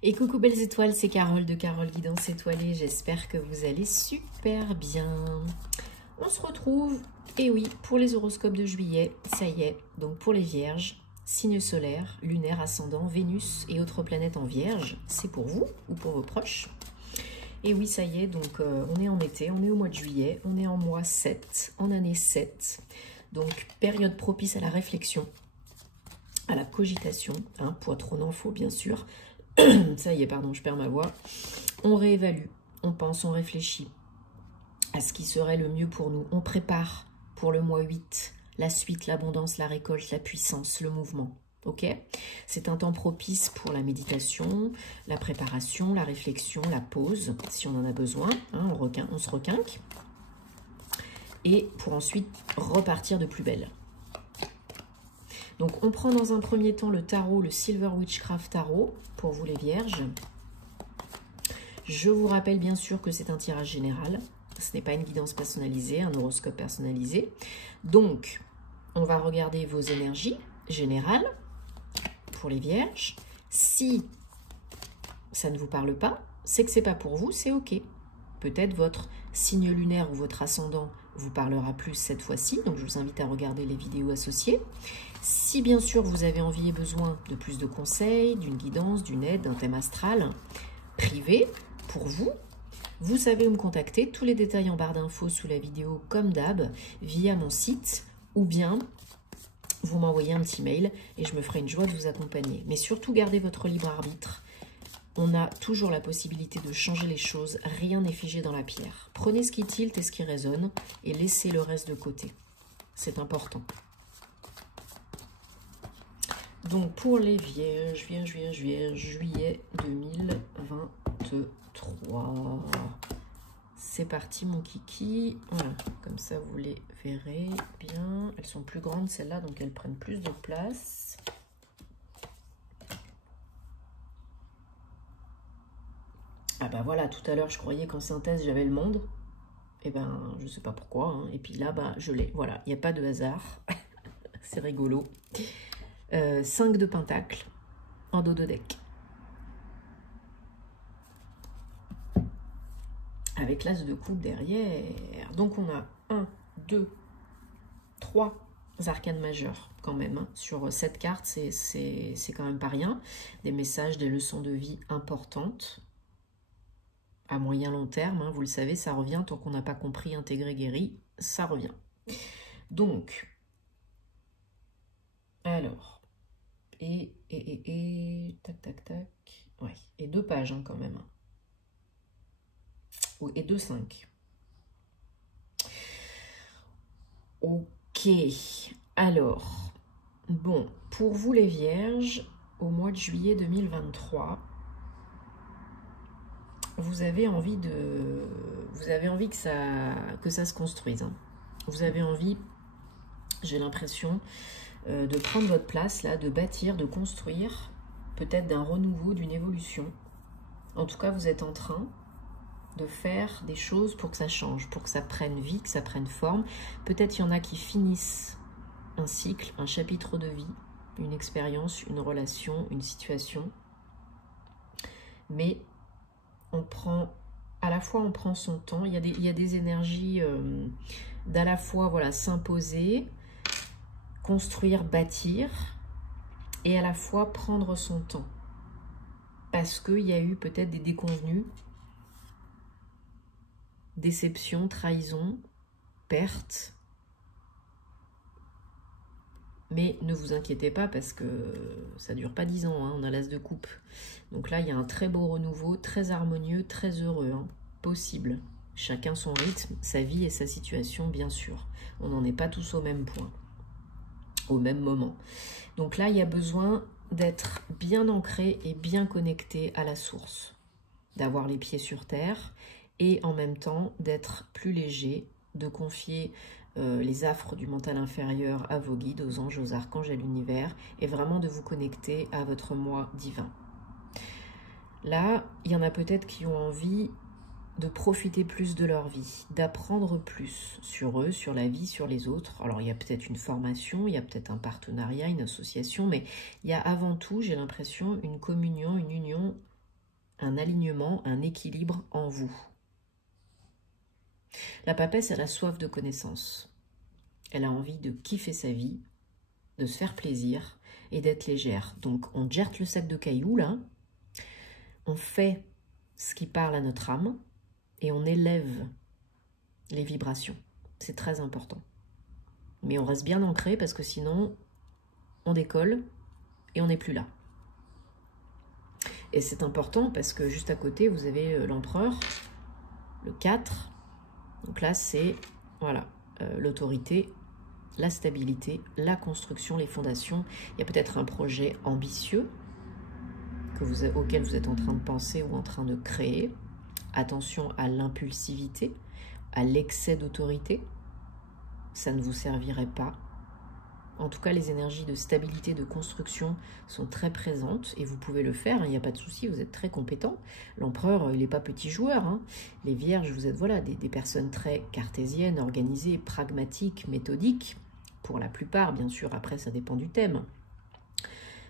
Et coucou belles étoiles, c'est Carole de Carole Guidance Étoilée. J'espère que vous allez super bien. On se retrouve, et oui, pour les horoscopes de juillet. Ça y est, donc pour les vierges, signe solaire, lunaire, ascendant, Vénus et autres planètes en vierge. C'est pour vous ou pour vos proches. Et oui, ça y est, donc on est en été, on est au mois de juillet, on est en mois 7, en année 7. Donc période propice à la réflexion, à la cogitation, hein, poids trop d'infos bien sûr. Ça y est, pardon, je perds ma voix. On réévalue, on pense, on réfléchit à ce qui serait le mieux pour nous. On prépare pour le mois 8, la suite, l'abondance, la récolte, la puissance, le mouvement. Ok? C'est un temps propice pour la méditation, la préparation, la réflexion, la pause, si on en a besoin. Hein, on se requinque. Et pour ensuite repartir de plus belle. Donc, on prend dans un premier temps le tarot, le Silver Witchcraft Tarot, pour vous les vierges. Je vous rappelle bien sûr que c'est un tirage général. Ce n'est pas une guidance personnalisée, un horoscope personnalisé. Donc, on va regarder vos énergies générales pour les vierges. Si ça ne vous parle pas, c'est que ce n'est pas pour vous, c'est OK. Peut-être votre signe lunaire ou votre ascendant vous parlera plus cette fois-ci. Donc, je vous invite à regarder les vidéos associées. Si bien sûr vous avez envie et besoin de plus de conseils, d'une guidance, d'une aide, d'un thème astral privé pour vous, vous savez où me contacter. Tous les détails en barre d'infos sous la vidéo comme d'hab, via mon site, ou bien vous m'envoyez un petit mail et je me ferai une joie de vous accompagner. Mais surtout gardez votre libre arbitre. On a toujours la possibilité de changer les choses, rien n'est figé dans la pierre. Prenez ce qui tilte et ce qui résonne et laissez le reste de côté. C'est important. Donc pour les vierges, juillet 2023. C'est parti mon kiki. Voilà, comme ça vous les verrez bien. Elles sont plus grandes celles-là, donc elles prennent plus de place. Ah bah voilà, tout à l'heure je croyais qu'en synthèse j'avais le monde. Et ben je sais pas pourquoi. Hein. Et puis là, bah, je l'ai. Voilà, il n'y a pas de hasard. C'est rigolo. 5 de pentacle en dos de deck. Avec l'as de coupe derrière. Donc on a 1, 2, 3 arcanes majeures quand même. Hein. Sur cette carte, c'est quand même pas rien. Des messages, des leçons de vie importantes. À moyen long terme, hein, vous le savez, ça revient. Tant qu'on n'a pas compris, intégré, guéri, ça revient. Donc, alors... tac, tac, tac. Ouais, et 2 pages hein, quand même. Et 2, 5. Ok. Alors, bon, pour vous les vierges, au mois de juillet 2023, vous avez envie que ça se construise. Hein. Vous avez envie, j'ai l'impression, de prendre votre place, là, de bâtir, de construire, peut-être d'un renouveau, d'une évolution. En tout cas, vous êtes en train de faire des choses pour que ça change, pour que ça prenne vie, que ça prenne forme. Peut-être il y en a qui finissent un cycle, un chapitre de vie, une expérience, une relation, une situation. Mais on prend, à la fois on prend son temps, il y a des énergies d'à la fois voilà, s'imposer, construire, bâtir, et à la fois prendre son temps. Parce qu'il y a eu peut-être des déconvenus, déception, trahison, perte. Mais ne vous inquiétez pas parce que ça ne dure pas 10 ans, hein, on a l'as de coupe. Donc là, il y a un très beau renouveau, très harmonieux, très heureux, hein, possible. Chacun son rythme, sa vie et sa situation, bien sûr. On n'en est pas tous au même point, au même moment. Donc là, il y a besoin d'être bien ancré et bien connecté à la source, d'avoir les pieds sur terre et en même temps d'être plus léger, de confier les affres du mental inférieur à vos guides, aux anges, aux archanges, à l'univers, et vraiment de vous connecter à votre moi divin. Là, il y en a peut-être qui ont envie de profiter plus de leur vie, d'apprendre plus sur eux, sur la vie, sur les autres. Alors, il y a peut-être une formation, il y a peut-être un partenariat, une association, mais il y a avant tout, j'ai l'impression, une communion, une union un alignement, un équilibre en vous. La papesse, elle a soif de connaissance. Elle a envie de kiffer sa vie, de se faire plaisir et d'être légère. Donc on jette le sac de cailloux là, on fait ce qui parle à notre âme et on élève les vibrations. C'est très important. Mais on reste bien ancré parce que sinon on décolle et on n'est plus là. Et c'est important parce que juste à côté vous avez l'empereur, le 4. Donc là c'est voilà, l'autorité, la stabilité, la construction, les fondations. Il y a peut-être un projet ambitieux auquel vous êtes en train de penser ou en train de créer. Attention à l'impulsivité, à l'excès d'autorité. Ça ne vous servirait pas. En tout cas, les énergies de stabilité, de construction sont très présentes et vous pouvez le faire, il n'y a pas de souci, vous êtes très compétent. L'empereur, il n'est pas petit joueur. Hein. Les vierges, vous êtes voilà, des personnes très cartésiennes, organisées, pragmatiques, méthodiques. Pour la plupart, bien sûr, après ça dépend du thème,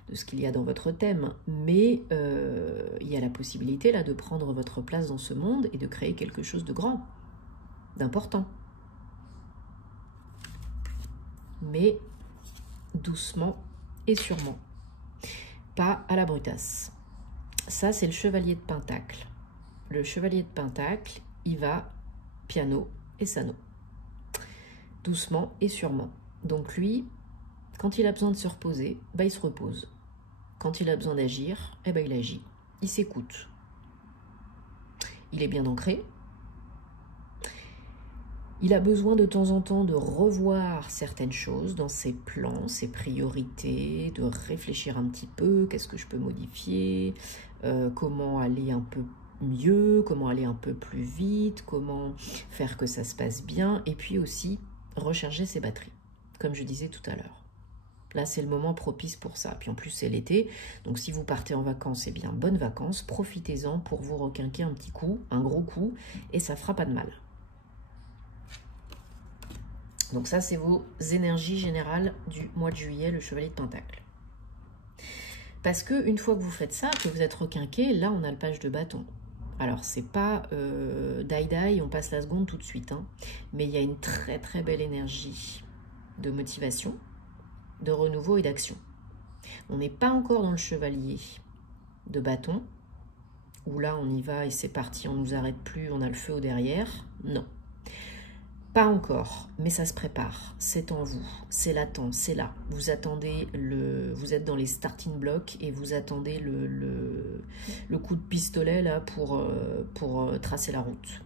de ce qu'il y a dans votre thème. Mais il y a la possibilité là de prendre votre place dans ce monde et de créer quelque chose de grand, d'important. Mais doucement et sûrement. Pas à la brutasse. Ça, c'est le chevalier de Pentacle. Le chevalier de Pentacle, il va piano et sano. Doucement et sûrement. Donc lui, quand il a besoin de se reposer, bah il se repose. Quand il a besoin d'agir, eh ben il agit. Il s'écoute. Il est bien ancré. Il a besoin de temps en temps de revoir certaines choses dans ses plans, ses priorités, de réfléchir un petit peu, qu'est-ce que je peux modifier, comment aller un peu mieux, comment aller un peu plus vite, comment faire que ça se passe bien, et puis aussi recharger ses batteries, comme je disais tout à l'heure. Là, c'est le moment propice pour ça. Puis en plus, c'est l'été, donc si vous partez en vacances, eh bien, bonnes vacances, profitez-en pour vous requinquer un petit coup, un gros coup, et ça fera pas de mal. Donc ça, c'est vos énergies générales du mois de juillet, le chevalier de Pentacle. Parce que une fois que vous faites ça, que vous êtes requinqué, là, on a le page de bâton. Alors, c'est pas die-die, on passe la seconde tout de suite, hein, mais il y a une très très belle énergie de motivation, de renouveau et d'action. On n'est pas encore dans le chevalier de bâton, où là, on y va et c'est parti, on ne nous arrête plus, on a le feu au derrière. Non. Pas encore, mais ça se prépare, c'est en vous, c'est latent, c'est là. Vous attendez vous êtes dans les starting blocks et vous attendez le coup de pistolet là pour tracer la route.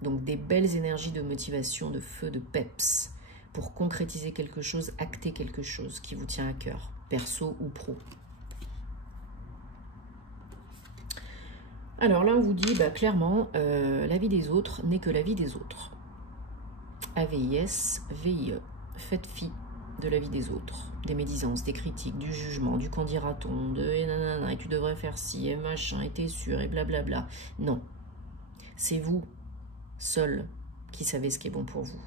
Donc des belles énergies de motivation, de feu, de peps, pour concrétiser quelque chose, acter quelque chose qui vous tient à cœur, perso ou pro. Alors là, on vous dit clairement, la vie des autres n'est que la vie des autres. AVIS, VIE, faites fi de la vie des autres, des médisances, des critiques, du jugement, du qu'en dira-t-on, de et nanana, et tu devrais faire ci, et machin, et t'es sûr, et blablabla. Non, c'est vous, seul, qui savez ce qui est bon pour vous.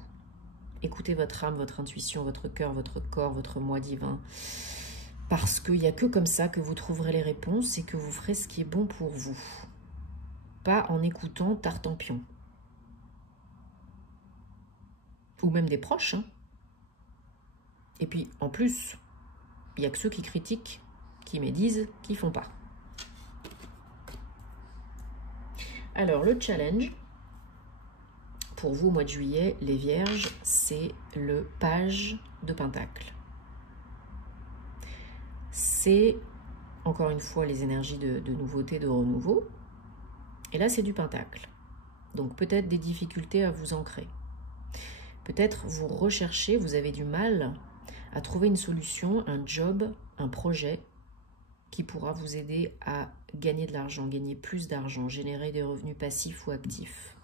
Écoutez votre âme, votre intuition, votre cœur, votre corps, votre moi divin, parce qu'il n'y a que comme ça que vous trouverez les réponses et que vous ferez ce qui est bon pour vous. Pas en écoutant Tartampion. Ou même des proches. Hein. Et puis, en plus, il n'y a que ceux qui critiquent, qui médisent, qui ne font pas. Alors, le challenge, pour vous, au mois de juillet, les vierges, c'est le page de Pentacle. C'est, encore une fois, les énergies de nouveauté, de renouveau. Et là, c'est du Pentacle. Donc, peut-être des difficultés à vous ancrer. Peut-être vous recherchez, vous avez du mal à trouver une solution, un job, un projet qui pourra vous aider à gagner de l'argent, gagner plus d'argent, générer des revenus passifs ou actifs.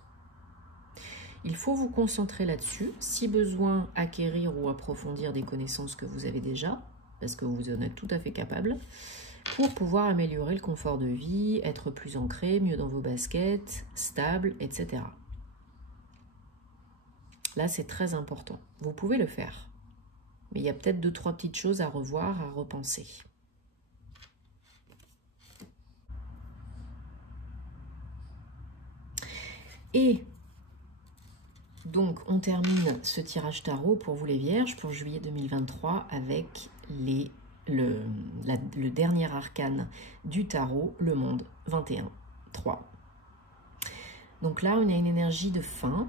Il faut vous concentrer là-dessus, si besoin, acquérir ou approfondir des connaissances que vous avez déjà, parce que vous en êtes tout à fait capable, pour pouvoir améliorer le confort de vie, être plus ancré, mieux dans vos baskets, stable, etc. Là, c'est très important. Vous pouvez le faire. Mais il y a peut-être 2-3 petites choses à revoir, à repenser. Et donc, on termine ce tirage tarot pour vous les Vierges pour juillet 2023 avec le dernier arcane du tarot, le monde 21, 3. Donc là, on a une énergie de fin,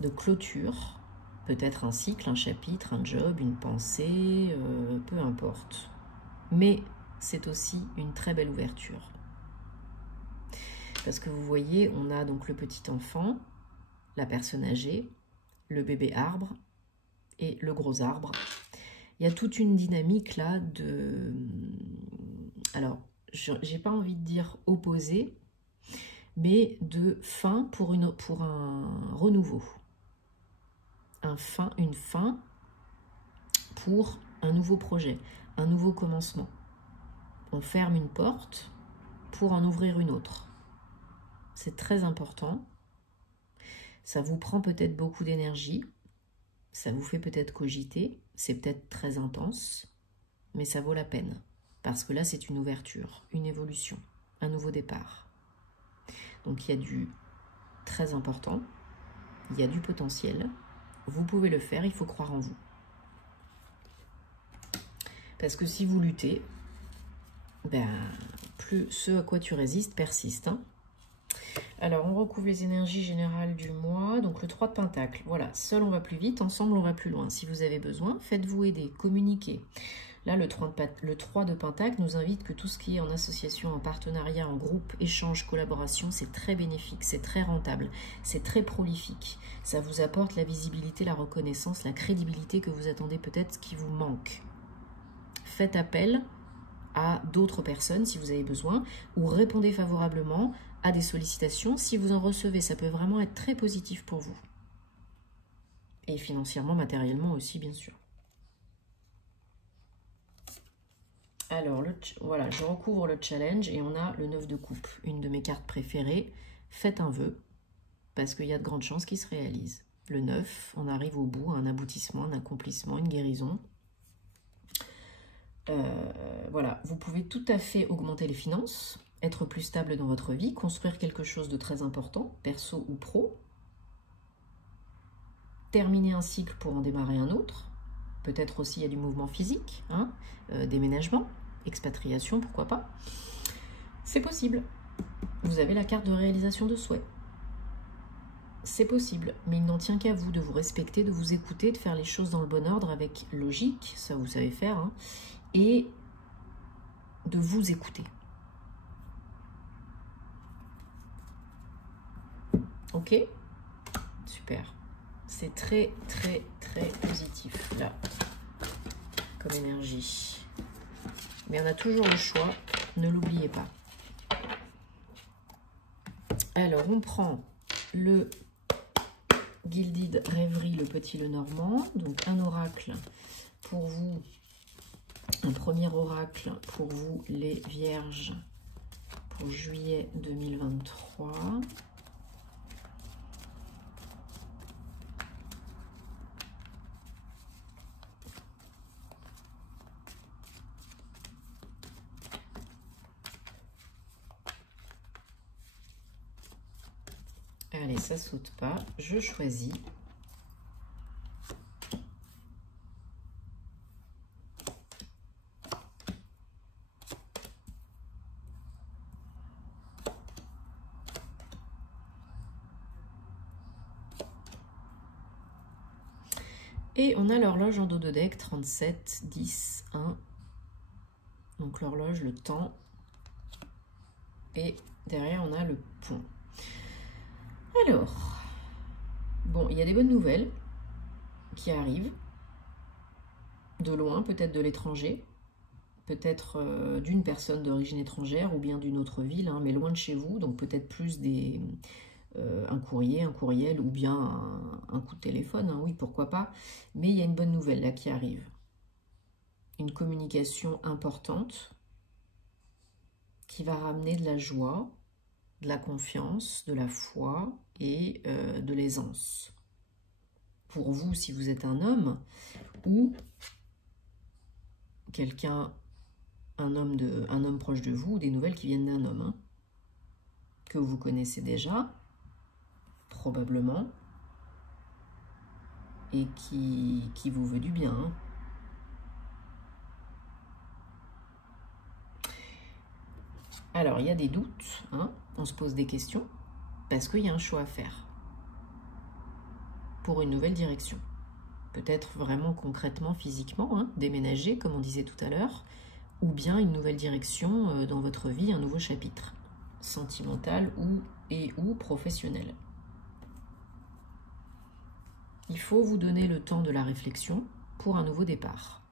de clôture, peut-être un cycle, un chapitre, un job, une pensée, peu importe. Mais c'est aussi une très belle ouverture. Parce que vous voyez, on a donc le petit enfant, la personne âgée, le bébé arbre et le gros arbre. Il y a toute une dynamique là de... Alors, j'ai pas envie de dire opposé, mais de fin pour un renouveau. Une fin pour un nouveau projet, un nouveau commencement. On ferme une porte pour en ouvrir une autre. C'est très important. Ça vous prend peut-être beaucoup d'énergie. Ça vous fait peut-être cogiter. C'est peut-être très intense. Mais ça vaut la peine. Parce que là, c'est une ouverture, une évolution, un nouveau départ. Donc, il y a du très important. Il y a du potentiel. Vous pouvez le faire, il faut croire en vous. Parce que si vous luttez, ben, plus ce à quoi tu résistes persiste. Hein. Alors, on recouvre les énergies générales du mois. Donc, le 3 de Pentacle. Voilà, seul on va plus vite, ensemble on va plus loin. Si vous avez besoin, faites-vous aider, communiquez. Là, le 3 de Pentacle nous invite que tout ce qui est en association, en partenariat, en groupe, échange, collaboration, c'est très bénéfique, c'est très rentable, c'est très prolifique. Ça vous apporte la visibilité, la reconnaissance, la crédibilité que vous attendez peut-être, ce qui vous manque. Faites appel à d'autres personnes si vous avez besoin, ou répondez favorablement à des sollicitations. Si vous en recevez, ça peut vraiment être très positif pour vous. Et financièrement, matériellement aussi, bien sûr. Alors, voilà, je recouvre le challenge et on a le 9 de coupe, une de mes cartes préférées. Faites un vœu, parce qu'il y a de grandes chances qu'il se réalise. Le 9, on arrive au bout, un aboutissement, un accomplissement, une guérison. Voilà, vous pouvez tout à fait augmenter les finances, être plus stable dans votre vie, construire quelque chose de très important, perso ou pro, terminer un cycle pour en démarrer un autre. Peut-être aussi il y a du mouvement physique, hein, déménagement, expatriation, pourquoi pas. C'est possible. Vous avez la carte de réalisation de souhait. C'est possible, mais il n'en tient qu'à vous de vous respecter, de vous écouter, de faire les choses dans le bon ordre avec logique, ça vous savez faire, hein, et de vous écouter. Ok? Super. C'est très, très, très positif, là, comme énergie. Mais on a toujours le choix, ne l'oubliez pas. Alors, on prend le Gilded Rêverie, le petit Lenormand. Donc, un oracle pour vous, un premier oracle pour vous, les Vierges, pour juillet 2023. Allez, ça saute pas. Je choisis. Et on a l'horloge en dos de deck, 37, 10, 1. Donc l'horloge, le temps. Et derrière, on a le pont. Alors, bon, il y a des bonnes nouvelles qui arrivent. De loin, peut-être de l'étranger. Peut-être d'une personne d'origine étrangère ou bien d'une autre ville, hein, mais loin de chez vous. Donc peut-être plus un courrier, un courriel ou bien un coup de téléphone, hein, oui, pourquoi pas. Mais il y a une bonne nouvelle là qui arrive. Une communication importante qui va ramener de la joie, de la confiance, de la foi et de l'aisance. Pour vous, si vous êtes un homme, ou quelqu'un, un homme proche de vous, ou des nouvelles qui viennent d'un homme, hein, que vous connaissez déjà. probablement, et qui vous veut du bien. Hein. Alors, il y a des doutes, hein, on se pose des questions, parce qu'il y a un choix à faire pour une nouvelle direction. Peut-être vraiment concrètement, physiquement, hein, déménager, comme on disait tout à l'heure, ou bien une nouvelle direction dans votre vie, un nouveau chapitre, sentimental ou professionnel. Il faut vous donner le temps de la réflexion pour un nouveau départ.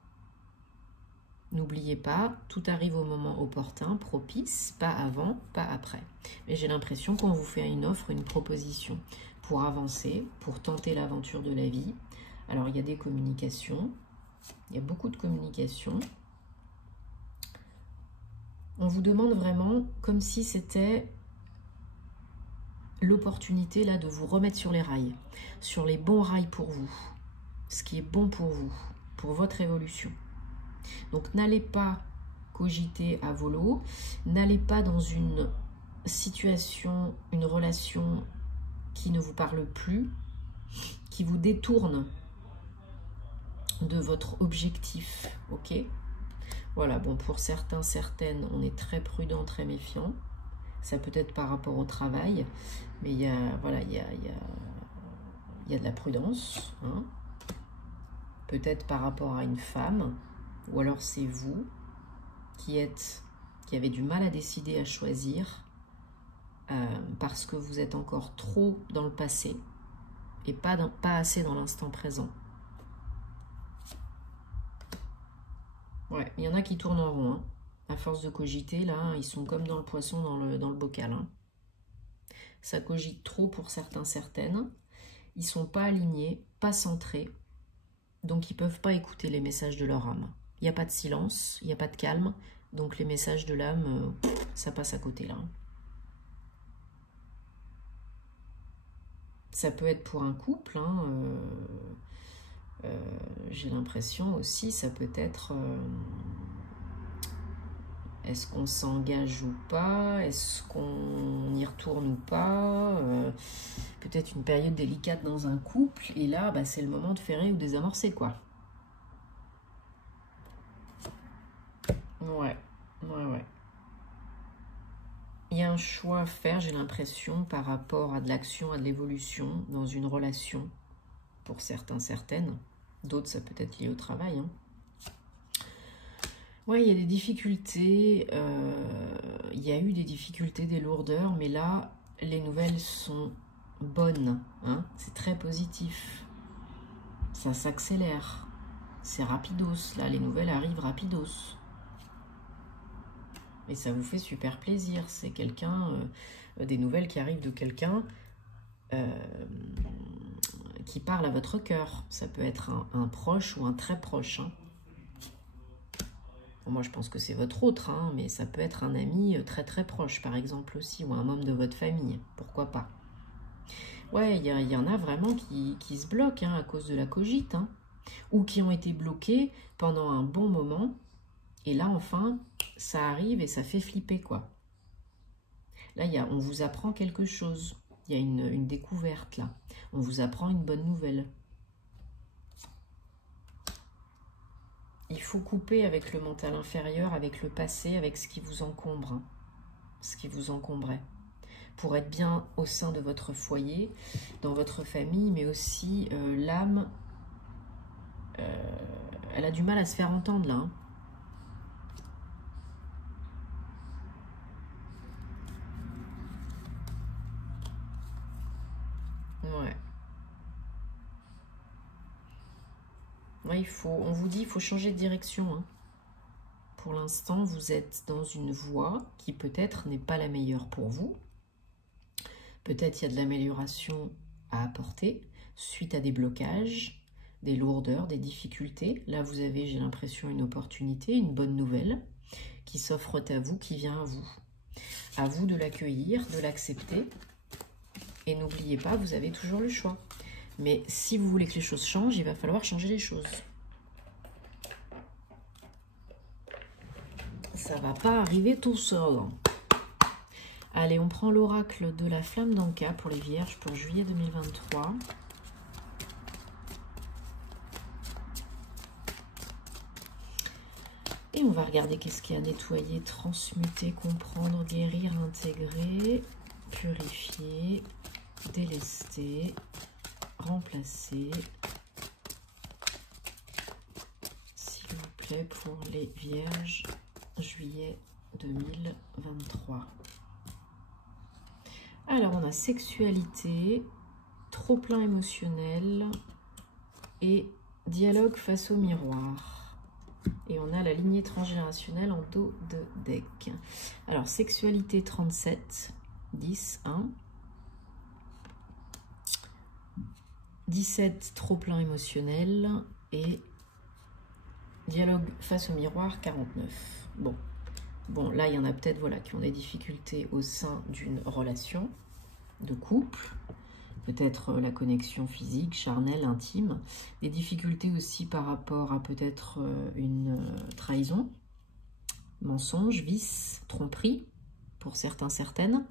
N'oubliez pas, tout arrive au moment opportun, propice, pas avant, pas après. Mais j'ai l'impression qu'on vous fait une offre, une proposition pour avancer, pour tenter l'aventure de la vie. Alors, il y a des communications, il y a beaucoup de communications. On vous demande vraiment comme si c'était l'opportunité là de vous remettre sur les rails, sur les bons rails pour vous, ce qui est bon pour vous, pour votre évolution. Donc n'allez pas cogiter à volo, n'allez pas dans une situation, une relation qui ne vous parle plus, qui vous détourne de votre objectif, ok? Voilà, bon, pour certains, certaines, on est très prudent, très méfiant. Ça peut être par rapport au travail, mais il y a, voilà, il y a de la prudence, hein. Peut-être par rapport à une femme, ou alors c'est vous qui avez du mal à décider, à choisir, parce que vous êtes encore trop dans le passé et pas assez dans l'instant présent. Ouais, il y en a qui tournent en rond, hein. À force de cogiter, là, ils sont comme dans le poisson dans le bocal. Hein. Ça cogite trop pour certains, certaines. Ils ne sont pas alignés, pas centrés. Donc, ils ne peuvent pas écouter les messages de leur âme. Il n'y a pas de silence, il n'y a pas de calme. Donc, les messages de l'âme, ça passe à côté, là. Ça peut être pour un couple, hein, j'ai l'impression aussi, ça peut être... est-ce qu'on s'engage ou pas? Est-ce qu'on y retourne ou pas? Peut-être une période délicate dans un couple. Et là, bah, c'est le moment de ferrer ou désamorcer, quoi. Ouais. Il y a un choix à faire, j'ai l'impression, par rapport à de l'action, à de l'évolution dans une relation. Pour certains, certaines. D'autres, ça peut être lié au travail, hein. Oui, il y a des difficultés, il y a eu des difficultés, des lourdeurs, mais là, les nouvelles sont bonnes, hein, c'est très positif, ça s'accélère, c'est rapidos, là, les nouvelles arrivent rapidos. Et ça vous fait super plaisir, c'est quelqu'un, des nouvelles qui arrivent de quelqu'un qui parle à votre cœur, ça peut être un proche ou un très proche, hein. Moi, je pense que c'est votre autre, hein, mais ça peut être un ami très très proche, par exemple aussi, ou un membre de votre famille, pourquoi pas. Ouais, il y en a vraiment qui se bloquent hein, à cause de la cogite, hein, ou qui ont été bloqués pendant un bon moment, et là, enfin, ça arrive et ça fait flipper, quoi. Là, on vous apprend quelque chose, il y a une découverte, là. On vous apprend une bonne nouvelle. Il faut couper avec le mental inférieur, avec le passé, avec ce qui vous encombre, hein, ce qui vous encombrait, pour être bien au sein de votre foyer, dans votre famille, mais aussi l'âme, elle a du mal à se faire entendre là. Hein. Ouais. Ouais, on vous dit, il faut changer de direction. Hein. Pour l'instant, vous êtes dans une voie qui peut-être n'est pas la meilleure pour vous. Peut-être il y a de l'amélioration à apporter suite à des blocages, des lourdeurs, des difficultés. Là, vous avez, j'ai l'impression, une opportunité, une bonne nouvelle qui s'offre à vous, qui vient à vous. À vous de l'accueillir, de l'accepter. Et n'oubliez pas, vous avez toujours le choix. Mais si vous voulez que les choses changent, il va falloir changer les choses. Ça ne va pas arriver tout seul. Allez, on prend l'oracle de la flamme d'Anka pour les vierges pour juillet 2023. Et on va regarder qu'est-ce qu'il y a à nettoyer, transmuter, comprendre, guérir, intégrer, purifier, délester, remplacer. S'il vous plaît, pour les vierges, juillet 2023. Alors, on a sexualité, trop-plein émotionnel et dialogue face au miroir. Et on a la lignée transgénérationnelle en dos de deck. Alors, sexualité 37, 10, 1. 17, trop-plein émotionnel. Et dialogue face au miroir, 49. Bon, là, il y en a peut-être voilà, qui ont des difficultés au sein d'une relation de couple. Peut-être la connexion physique, charnelle, intime. Des difficultés aussi par rapport à peut-être une trahison, mensonge, vice, tromperie, pour certains, certaines.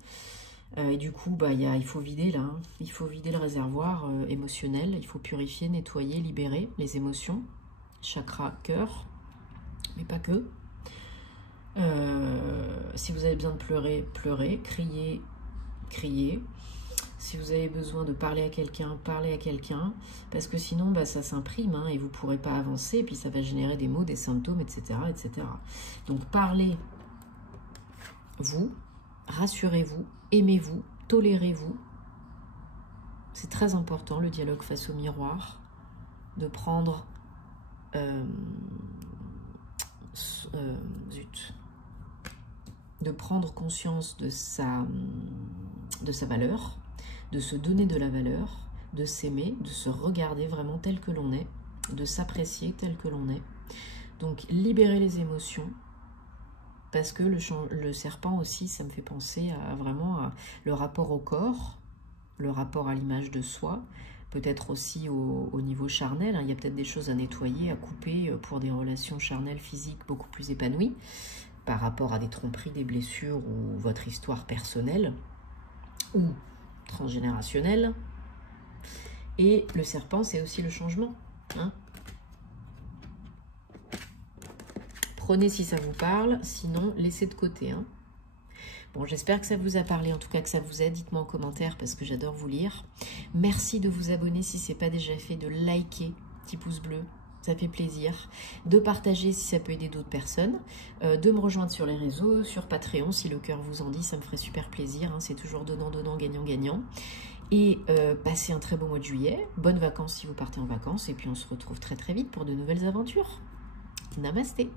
Et du coup, il faut vider là. Hein. Il faut vider le réservoir émotionnel. Il faut purifier, nettoyer, libérer les émotions. Chakra, cœur, mais pas que. Si vous avez besoin de pleurer, pleurez. Crier, crier. Si vous avez besoin de parler à quelqu'un, parlez à quelqu'un, parce que sinon, ça s'imprime hein, et vous ne pourrez pas avancer, et puis ça va générer des maux, des symptômes, etc. etc. Donc, parlez-vous, rassurez-vous, aimez-vous, tolérez-vous. C'est très important, le dialogue face au miroir, de prendre... de prendre conscience de sa valeur, de se donner de la valeur, de s'aimer, de se regarder vraiment tel que l'on est, de s'apprécier tel que l'on est. Donc, libérer les émotions, parce que le serpent aussi, ça me fait penser à vraiment le rapport au corps, le rapport à l'image de soi, peut-être aussi au niveau charnel. Hein. Il y a peut-être des choses à nettoyer, à couper pour des relations charnelles physiques beaucoup plus épanouies, par rapport à des tromperies, des blessures ou votre histoire personnelle ou transgénérationnelle. Et le serpent, c'est aussi le changement. Hein. Prenez si ça vous parle, sinon laissez de côté. Hein. Bon, j'espère que ça vous a parlé, en tout cas que ça vous aide. Dites-moi en commentaire parce que j'adore vous lire. Merci de vous abonner si ce n'est pas déjà fait, de liker, petit pouce bleu. Ça fait plaisir, de partager si ça peut aider d'autres personnes, de me rejoindre sur les réseaux, sur Patreon, si le cœur vous en dit, ça me ferait super plaisir, hein, c'est toujours donnant, gagnant. Et passez un très beau mois de juillet, bonnes vacances si vous partez en vacances, et puis on se retrouve très très vite pour de nouvelles aventures. Namasté.